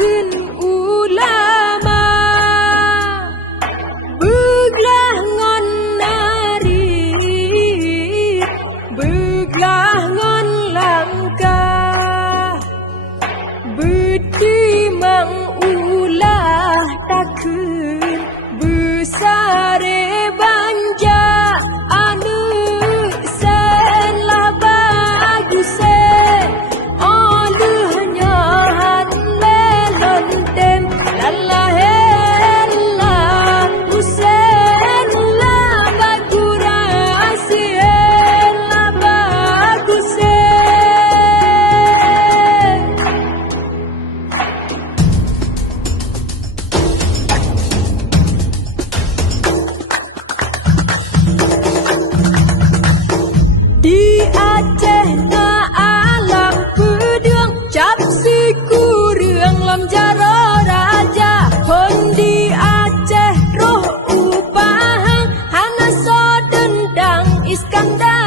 takkan ulama beglah ngon nari beglah ngon langkah betimang ulah takkan besare banja anu sen lah bagi sen olehnya han lelon tem lalahela usen lah bagurasien lah bagusen. Di Aceh na alam pedang cap si kurang lam jaro raja hon di Aceh roh upahang hana so dendang Iskandar